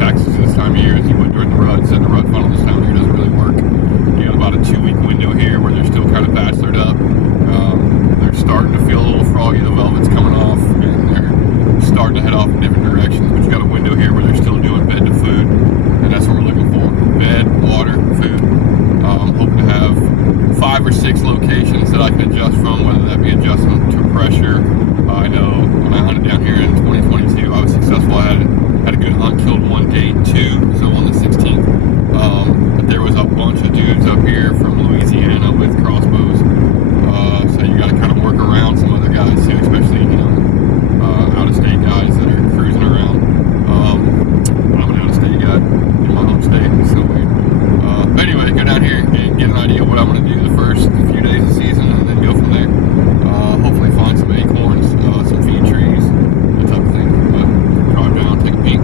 taxes this time of year as you would during the ruts, and the rut funnel this time of year doesn't really work. You got about a 2-week window here where they're still kind of bachelored up. They're starting to feel a little froggy, the velvet's coming off, and they're starting to head off in different directions, but you got a window here where they're still doing bed to food, and that's what we're looking for. Bed, water, food. I'm hoping to have 5 or 6 locations that I can adjust from, whether that be adjustment to pressure. I know when I hunted down here in 2022, I was successful. I had a good hunt, killed one day 2, so on the 16th. But there was a bunch of dudes up here from Louisiana with crossbows. So you got to kind of work around some other guys too, especially out-of-state guys that are cruising around. I'm an out-of-state guy in my home state, so weird. But anyway, go down here and get an idea of what I'm going to do the first few days of season, and then go from there. Hopefully find some acorns, some feed trees, that type of thing. But drive down, take a peek.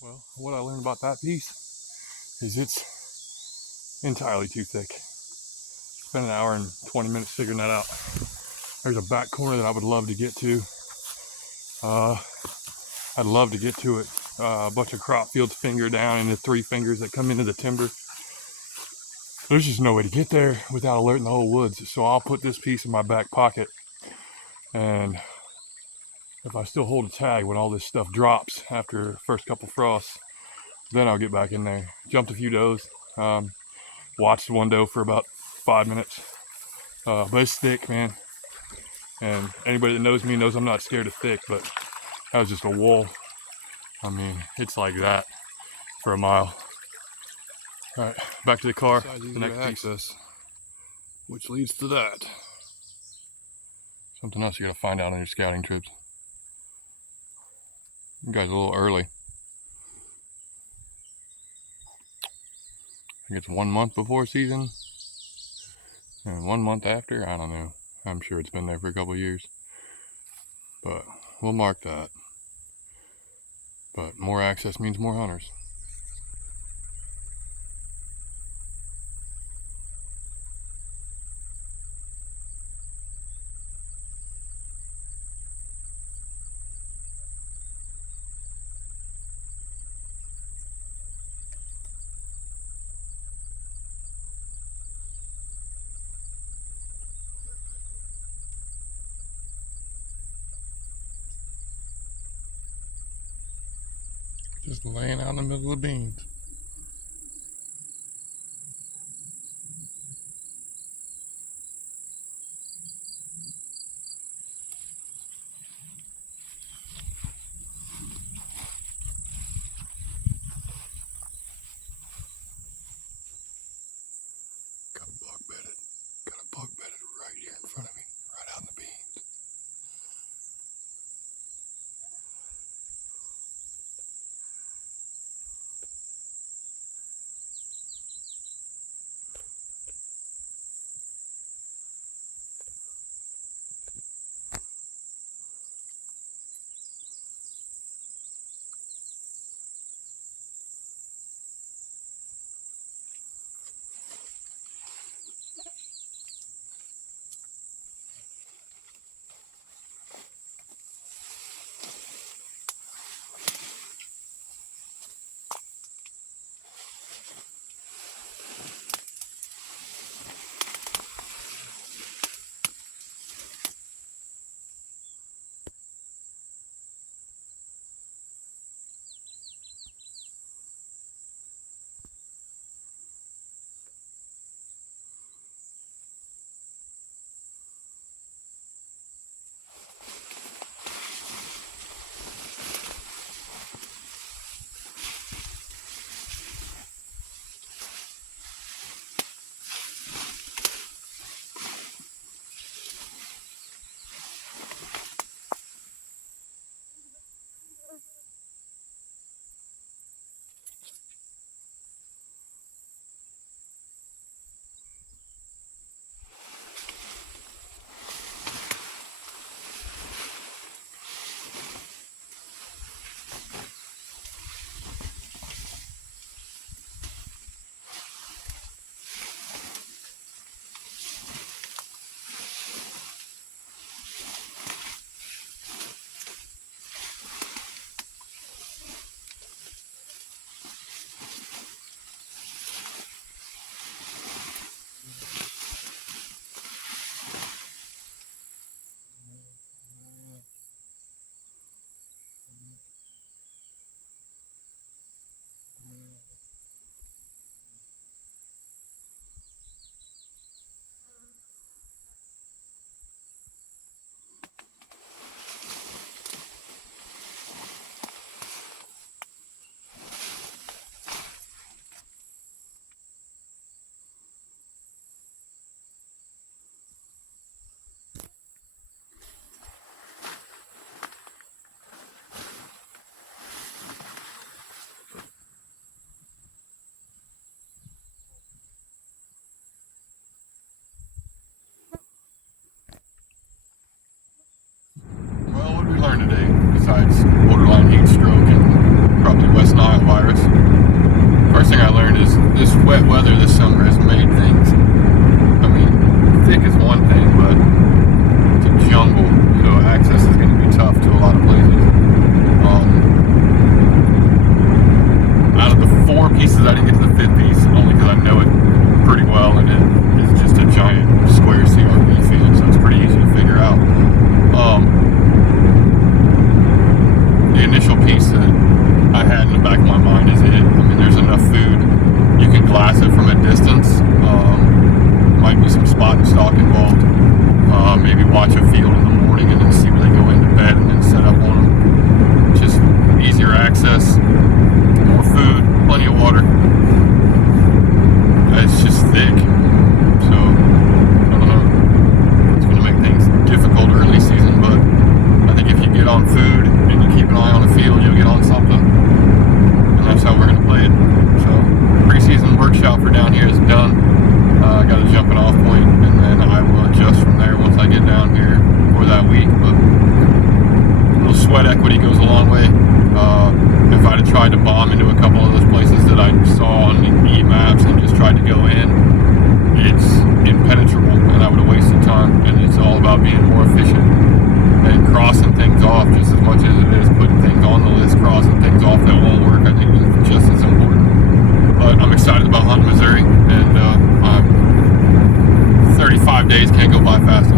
Well, what I learned about that piece is it's entirely too thick. Spent an hour and 20 minutes figuring that out. There's a back corner that I would love to get to. I'd love to get to it. A bunch of crop fields finger down into 3 fingers that come into the timber. There's just no way to get there without alerting the whole woods. So I'll put this piece in my back pocket, and if I still hold a tag when all this stuff drops after the first couple frosts, then I'll get back in there. Jumped a few does, watched one doe for about 5 minutes, but it's thick, man. And anybody that knows me knows I'm not scared of thick, but that was just a wall. I mean, it's like that for a mile. All right, back to the car. The next access, which leads to that. Something else you gotta find out on your scouting trips. You guys are a little early. I think it's 1 month before season, and 1 month after. I don't know. I'm sure it's been there for a couple years, but we'll mark that. But more access means more hunters. Just laying out in the middle of the beans. Got a buck bedded right here in front of me, right out in the beans. besides borderline heat stroke and probably West Nile virus. First thing I learned is this wet weather this summer has made things, I mean, thick is one thing, but it's a jungle, so access is going to be tough to a lot of places. Out of the 4 pieces, I didn't get to the 5th piece, only because I know it pretty well, and it is just a giant square CRV field, so it's pretty easy to figure out. The initial piece that I had in the back of my mind is it. I mean, there's enough food. You can glass it from a distance. Might be some spot and stock involved. Maybe watch a field in the morning and then see where they go into bed and then set up on them. Just easier access, more food, plenty of water. It's just thick. So, I don't know. It's going to make things difficult early season, but I think if you get on food and you keep an eye on the field, you'll get on something. And that's how we're going to play it. So, preseason workshop for down here is done. I got a jumping off point, and then I will adjust from there once I get down here for that week. But a little sweat equity goes a long way. If I'd have tried to bomb into a couple of those places that I saw on the e-maps and just tried to go in, it's impenetrable, and I would have wasted time. And it's all about being more efficient and crossing things off just as much as it is putting things on the list. Crossing things off that won't work, I think, is just as important. But I'm excited about hunting Missouri, and 35 days can't go by fast enough.